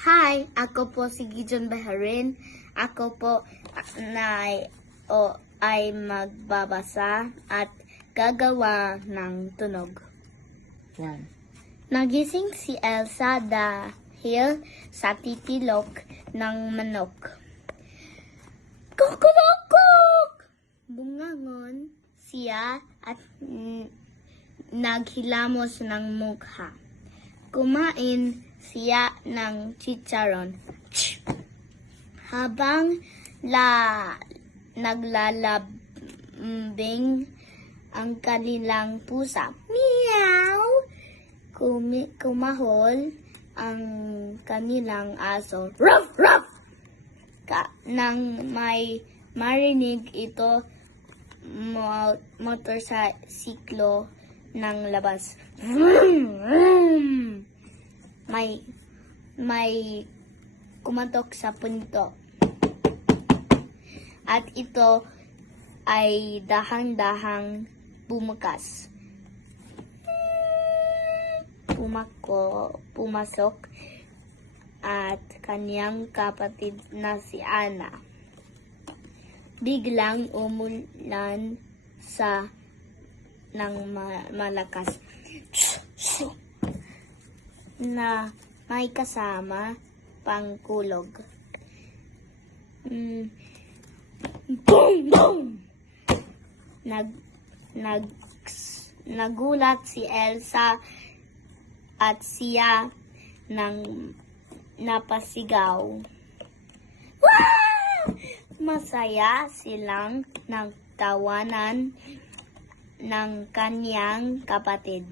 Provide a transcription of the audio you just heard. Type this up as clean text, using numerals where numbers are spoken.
Hi, ako po si Gijon Baharin. Ako po ay magbabasa at gagawa ng tunog. One. Nagising si Elsa dahil sa titilok ng manok. Kukulokok! Bungangon siya at naghilamos ng mukha. Kumain siya ng chicharon. Habang naglalambing ang kanilang pusa. Meow! Kumahol ang kanilang aso. Ruff! Ruff! Nang may marinig ito, motorsiklo ng labas. Vroom! Vroom! May kumatok sa punto. At ito ay dahang-dahang bumukas. Pumasok at kanyang kapatid na si Anna. Biglang umulan ng malakas na may kasama pang kulog. Boom! Boom! Nagulat si Elsa at siya nang napasigaw. Wah! Masaya silang nagtawanan ng kanyang kapatid.